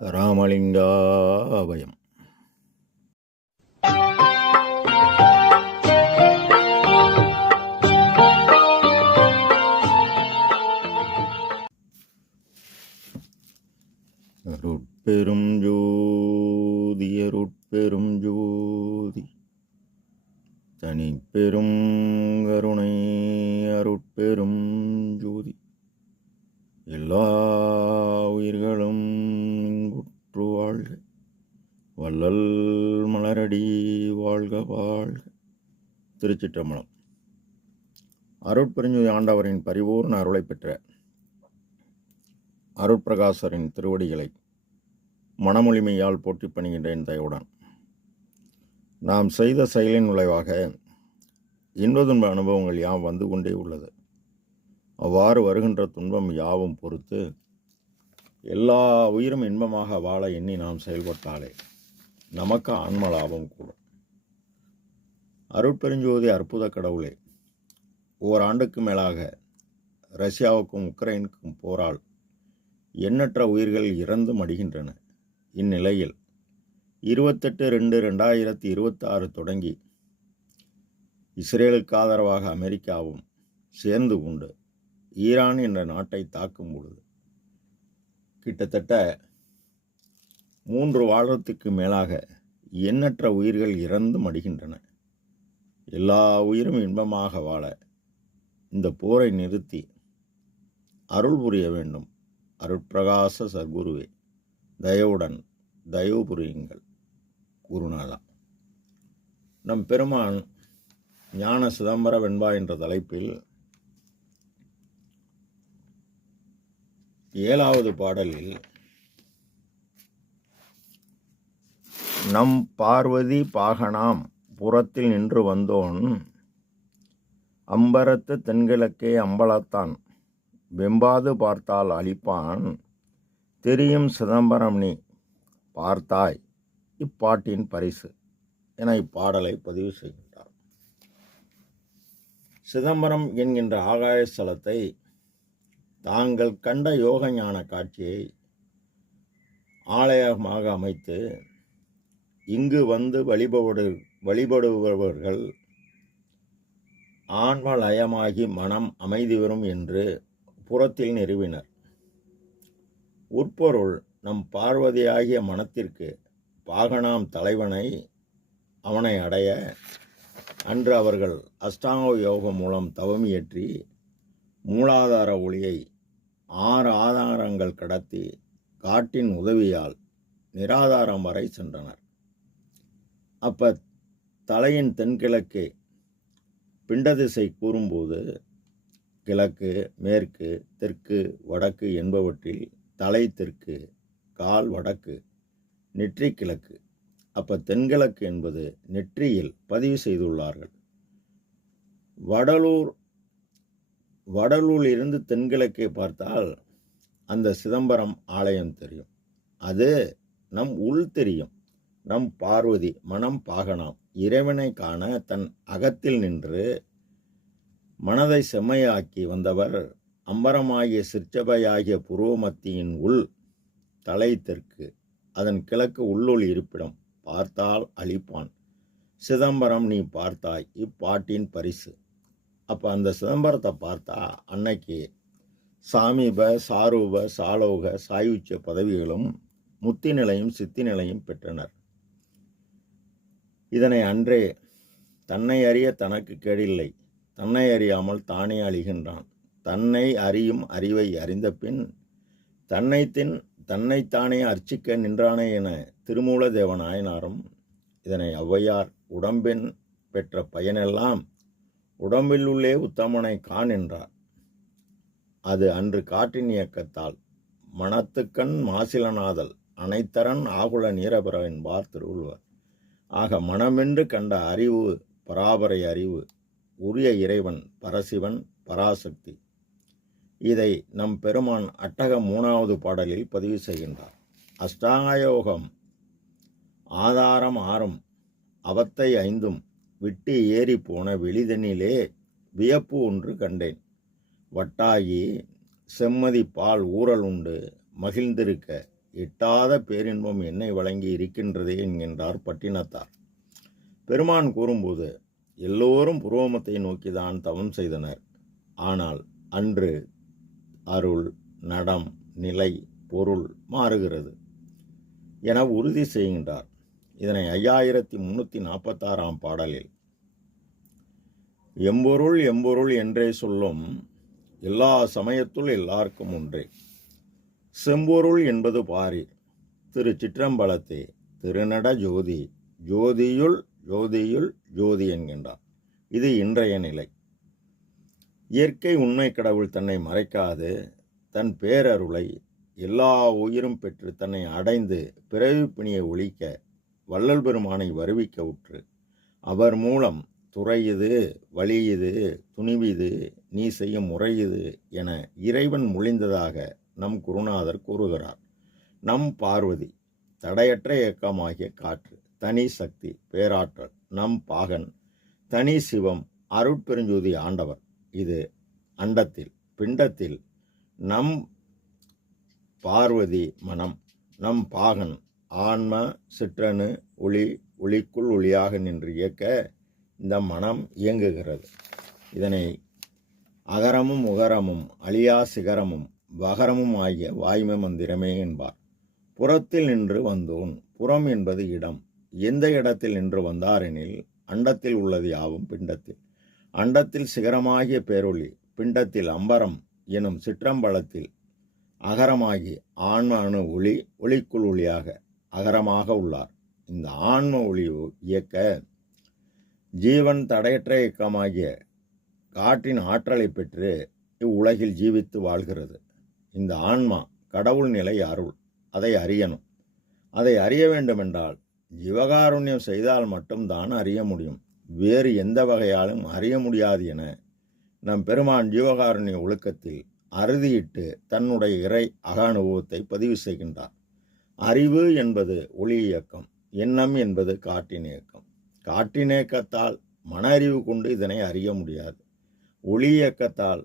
ராமலிங்காபயம். அருட்பெரும் ஜோதி அருட்பெரும் ஜோதி தனிப்பெரும் கருணை அருட்பெரும் ஜோதி எல்லா உயிர்களும் இன்புற்று வாழ்க, வள்ளல் மலரடி வாழ்க வாழ்க. திருச்சிற்றம்பலம். அருட்பெருஞ்சோதி ஆண்டவரின் பரிபூர்ண அருளை பெற்ற அருட்பிரகாசரின் திருவடிகளை மனமொழிமையால் போற்றி பணிகின்றேன் தயவுடன். நாம் செய்த செயலின் விளைவாக இன்பதுன்ப அனுபவங்கள் யாம் வந்து கொண்டே உள்ளது. அவ்வாறு வருகின்ற துன்பம் யாவும் பொறுத்து எல்லா உயிரும் இன்பமாக வாழ எண்ணி நாம் செயல்பட்டாலே நமக்கு ஆன்ம லாபம் கூடும். அருட்பெருஞ்சோதி அற்புத கடவுளே, ஓராண்டுக்கு மேலாக ரஷ்யாவுக்கும் உக்ரைனுக்கும் போரால் எண்ணற்ற உயிர்கள் இறந்து மடிகின்றன. இந்நிலையில் 28/2/2026 தொடங்கி இஸ்ரேலுக்கு ஆதரவாக அமெரிக்காவும் சேர்ந்து கொண்டு ஈரான் என்ற நாட்டை தாக்கும் பொழுது கிட்டத்தட்ட 3 வாரத்துக்கு மேலாக எண்ணற்ற உயிர்கள் இறந்து மடிகின்றன. எல்லா உயிரும் இன்பமாக வாழ இந்த போரை நிறுத்தி அருள் புரிய வேண்டும். அருட்பிரகாச சர்க்குருவே, தயவுடன் தயவு புரியுங்கள் குருநாதா. நம் பெருமான் ஞான சிதம்பர வெண்பா என்ற தலைப்பில் 7வது பாடலில் நம் பார்வதி பாகனாம் புறத்தில் நின்று வந்தோன் அம்பரத்து தென்கிழக்கே அம்பலத்தான் வெம்பாது பார்த்தால் அழிப்பான் தெரியும் சிதம்பரம் நீ பார்த்தாய் இப்பாட்டின் பரிசு என இப்பாடலை பதிவு செய்கின்றார். சிதம்பரம் என்கின்ற ஆகாய ஸ்தலத்தை தாங்கள் கண்ட யோக ஞான காட்சியை ஆலயமாக அமைத்து இங்கு வந்து வழிபடுபவர்கள் ஆன்மலயமாகி மனம் அமைதி வரும் என்று புறத்தில் நிறுவினர். உட்பொருள் நம் பார்வதியாகிய மனத்திற்கு பாகனாம் தலைவனை அவனை அடைய அன்று அவர்கள் அஷ்டாங்க யோகம் மூலம் தவம் இயற்றி மூலாதார ஒளியை 6 ஆதாரங்கள் கடத்தி காட்டின் உதவியால் நிராதாரம் வரை சென்றனர். அப்ப தலையின் தென்கிழக்கே பிண்ட திசை கூறும்போது கிழக்கு, மேற்கு, தெற்கு, வடக்கு என்பவற்றில் தலை தெற்கு, கால் வடக்கு, நெற்றி கிழக்கு. அப்ப தென்கிழக்கு என்பது நெற்றியில் பதிவு செய்துள்ளார்கள். வடலூர் இருந்து தென்கிழக்கே பார்த்தால் அந்த சிதம்பரம் ஆலயம் தெரியும். அது நம் உள் தெரியும். நம் பார்வதி மனம் பாகனாம் இறைவனை காண தன் அகத்தில் நின்று மனதை செம்மையாக்கி வந்தவர் அம்பரமாகிய சிற்சபையாகிய புருவமத்தியின் உள் தலை தெற்கு, அதன் கிழக்கு உள்ளொளி இருப்பிடம். பார்த்தால் அழிப்பான் சிதம்பரம் நீ பார்த்தாய் இப்பாட்டின் பரிசு. அப்போ அந்த சிதம்பரத்தை பார்த்தா அன்னைக்கு சாமீப, சாரூப, சாலோக, சாயுச்ச பதவிகளும் முத்தி நிலையும் சித்தி நிலையும் பெற்றனர். இதனை அன்றே தன்னை அறிய தனக்கு கேடில்லை, தன்னை அறியாமல் தானே அழிகின்றான், தன்னை அறியும் அறிவை அறிந்த பின் தன்னைத்தானே அர்ச்சிக்க நின்றானே என திருமூல தேவநாயனாரும் இதனை ஔவையார் உடம்பின் பெற்ற பயனெல்லாம் உடம்பிலுள்ளே உத்தமனை காண் என்றார். அது அன்று காற்றின் இயக்கத்தால் மனத்துக்கண் மாசிலனாதல் அனைத்தரன் ஆகுல நீரபெற என்பார் திருவள்ளுவர். ஆக மனமென்று கண்ட அறிவு பராபரை அறிவு, உரிய இறைவன் பரசிவன் பராசக்தி. இதை நம் பெருமான் அட்டக 3வது பாடலில் பதிவு செய்கின்றார். அஷ்டாங்கயோகம் ஆதாரம் 6 அவத்தை 5 விட்டு ஏறி போன வெளிதனிலே வியப்பு ஒன்று கண்டேன். வட்டாகி செம்மதி பால் ஊறல் உண்டு மகிழ்ந்திருக்க எட்டாத பேரின்பம் என்னை வழங்கி இருக்கின்றதே என்கின்றார் பட்டினத்தார். பெருமான் கூறும்போது எல்லோரும் புருவமத்தை நோக்கிதான் தவம் செய்தனர். ஆனால் அன்று அருள், நடம், நிலை, பொருள் மாறுகிறது என உறுதி செய்கின்றார். இதனை 5346 பாடலில் எம்பொருள் எம்பொருள் என்றே சொல்லும் எல்லா சமயத்துள் எல்லாருக்கும் ஒன்றே செம்பொருள் என்பது பாரீர் திருச்சிற்றம்பலத்தே திருநட ஜோதி ஜோதியுள் ஜோதியுள் ஜோதி என்கின்றார். இது இன்றைய நிலை. இயற்கை உண்மை கடவுள் தன்னை மறைக்காது தன் பேரருளை எல்லா உயிரும் பெற்று தன்னை அடைந்து பிறவி பிணியை ஒழிக்க வள்ளல் பெருமானை வருவிக்க உற்று அவர் மூலம் துறையுது, வழியுது, துணிவிது, நீ செய்யும் முறையுது என இறைவன் மொழிந்ததாக நம் குருநாதர் கூறுகிறார். நம் பார்வதி தடையற்ற இயக்கமாகிய காற்று, தனி சக்தி, பேராற்றல், நம் பாகன், தனி சிவம், அருட்பெருஞ்சோதி ஆண்டவர். இது அண்டத்தில் பிண்டத்தில் நம் பார்வதி மனம், நம் பாகன் ஆன்ம சிற்றணு ஒளி, ஒளிக்குள் ஒளியாக நின்று இயக்க இந்த மனம் இயங்குகிறது. இதனை அகரமும் உகரமும் அழியா சிகரமும் வகரமும் ஆகிய வாய்மை மந்திரமே என்பார். புறத்தில் நின்று வந்தோன், புறம் என்பது இடம். எந்த இடத்தில் நின்று வந்தாரெனில் அண்டத்தில் உள்ளது யாவும் பிண்டத்தில். அண்டத்தில் சிகரமாகிய பேரொளி, பிண்டத்தில் அம்பரம் எனும் சிற்றம்பலத்தில் அகரமாகி ஆன்ம அணு ஒளி, ஒளிக்குள் ஒளியாக அகரமாக உள்ளார். இந்த ஆன்ம ஒளி இயக்க ஜீவன் தடையற்ற இயக்கமாகிய காற்றின் ஆற்றலை பெற்று இவ்வுலகில் ஜீவித்து வாழ்கிறது. இந்த ஆன்மா கடவுள் நிலை அருள், அதை அறியணும். அதை அறிய வேண்டுமென்றால் ஜீவகாருண்யம் செய்தால் மட்டும்தான் அறிய முடியும். வேறு எந்த வகையாலும் அறிய முடியாது என நம் பெருமான் ஜீவகாருண்ய ஒழுக்கத்தில் அறுதியிட்டு தன்னுடைய இறை அக அனுபவத்தை பதிவு செய்கின்றார். அறிவு என்பது ஒளி இயக்கம், எண்ணம் என்பது காற்றின் இயக்கம். காற்றின் இயக்கத்தால் மன அறிவு கொண்டு இதனை அறிய முடியாது. ஒளி இயக்கத்தால்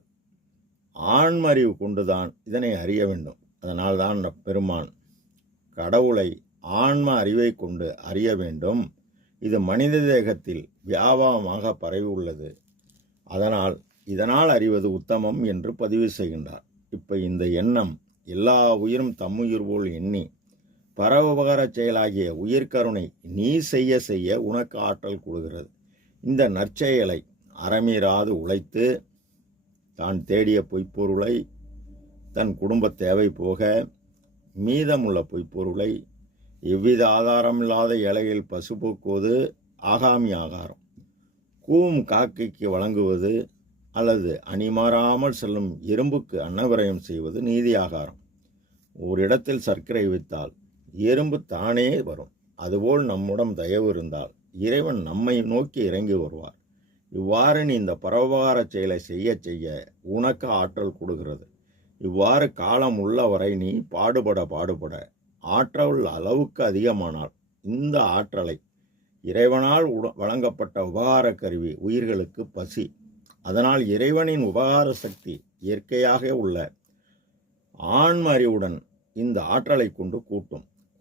ஆன்ம அறிவு கொண்டுதான் இதனை அறிய வேண்டும். அதனால்தான் பெருமான் கடவுளை ஆன்ம அறிவை கொண்டு அறிய வேண்டும். இது மனித தேகத்தில் வியாபகமாக பரவி உள்ளது. இதனால் அறிவது உத்தமம் என்று பதிவு செய்கின்றார். இப்போ இந்த எண்ணம் எல்லா உயிரும் தம்முயிர் போல் எண்ணி பரவுபகார செயலாகிய உயிர்கருணை நீ செய்ய செய்ய உனக்கு ஆற்றல் கொடுக்கிறது. இந்த நற்செயலை அறமீறாது உழைத்து தான் தேடிய பொய்ப்பொருளை தன் குடும்ப தேவை போக மீதமுள்ள பொய்ப்பொருளை எவ்வித ஆதாரமில்லாத ஏழையில் பசு போக்குவது ஆகாமி ஆகாரம், கூவும் காக்கைக்கு வழங்குவது அல்லது அணிமாறாமல் செல்லும் எறும்புக்கு அன்னவிரயம் செய்வது நீதி ஆகாரம். ஒரு இடத்தில் சர்க்கரை வைத்தால் எறும்பு தானே வரும். அதுபோல் நம்முடன் தயவு இருந்தால் இறைவன் நம்மை நோக்கி இறங்கி வருவார். இவ்வாறு நீ இந்த பரோபகார செயலை செய்ய செய்ய உனக்கு ஆற்றல் கொடுக்கிறது. இவ்வாறு காலம் உள்ளவரை நீ பாடுபட ஆற்றல் அளவுக்கு அதிகமானால் இந்த ஆற்றலை இறைவனால் வழங்கப்பட்ட உபகார கருவி உயிர்களுக்கு பசி. அதனால் இறைவனின் உபகார சக்தி இயற்கையாக உள்ள ஆன்ம அறிவுடன் இந்த ஆற்றலை கொண்டு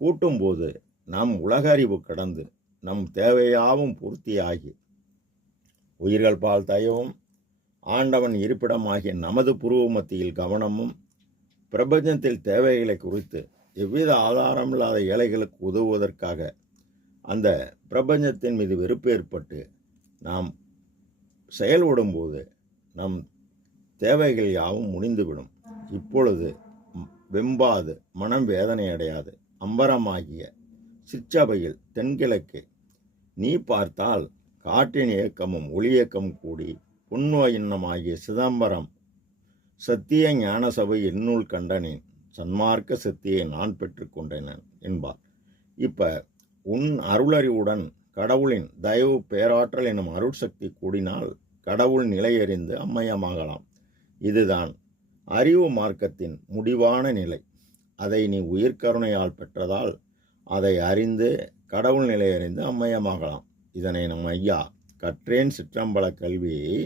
கூட்டும்போது நம் உலக அறிவு கடந்து நம் தேவையாவும் பூர்த்தியாகி உயிர்கள் பால் தயவும் ஆண்டவன் இருப்பிடமாகிய நமது புருவ மத்தியில் கவனமும் பிரபஞ்சத்தில் தேவைகளை குறித்து எவ்வித ஆதாரமில்லாத ஏழைகளுக்கு உதவுவதற்காக அந்த பிரபஞ்சத்தின் மீது வெறுப்பு ஏற்பட்டு நாம் செயல்படும்போது நம் தேவைகள் யாவும் முடிந்துவிடும். இப்பொழுது வெம்பாது மனம் வேதனை அடையாது அம்பரமாகிய சிற்றபையில் தென்கிழக்கு நீ பார்த்தால் காற்றின் இயக்கமும் ஒளி இயக்கம் கூடி புன்வயின்னமாகிய சிதம்பரம் சத்திய ஞான சபை என்னுள் கண்டனேன், சன்மார்க்க சத்தியை நான் பெற்றுக்கொண்டேன் என்பார். இப்போ உன் அருளறிவுடன் கடவுளின் தயவு பேராற்றல் எனும் அருட்சக்தி கூடினால் கடவுள் நிலையறிந்து அம்மையமாகலாம். இதுதான் அறிவு மார்க்கத்தின் முடிவான நிலை. அதை நீ உயிர்கருணையால் பெற்றதால் அதை அறிந்து கடவுள் நிலையறிந்து அம்மையமாகலாம். இதனை நம் ஐயா கற்றேன் சிற்றம்பல கல்வியை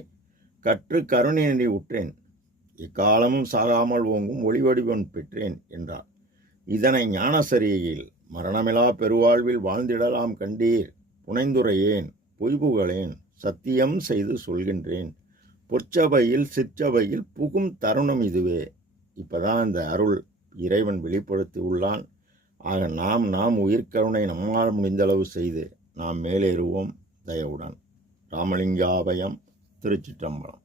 கற்று கருணையின்றி உற்றேன், எக்காலமும் சாகாமல் ஓங்கும் ஒளி வடிவன் பெற்றேன் என்றார். இதனை ஞானசரியில் மரணமிலா பெருவாழ்வில் வாழ்ந்திடலாம் கண்டீர். புனைந்துரையேன் பொய்புகளேன் சத்தியம் செய்து சொல்கின்றேன். பொற்சபையில் சிற்சபையில் புகும் தருணம் இதுவே. இப்பதான் இந்த அருள் இறைவன் வெளிப்படுத்தி உள்ளான். ஆக நாம் உயிர்கருணை நம்மால் முடிந்தளவு செய்து நாம் மேலேறுவோம் தயவுடன். ராமலிங்காபயம். திருச்சிற்றம்பலம்.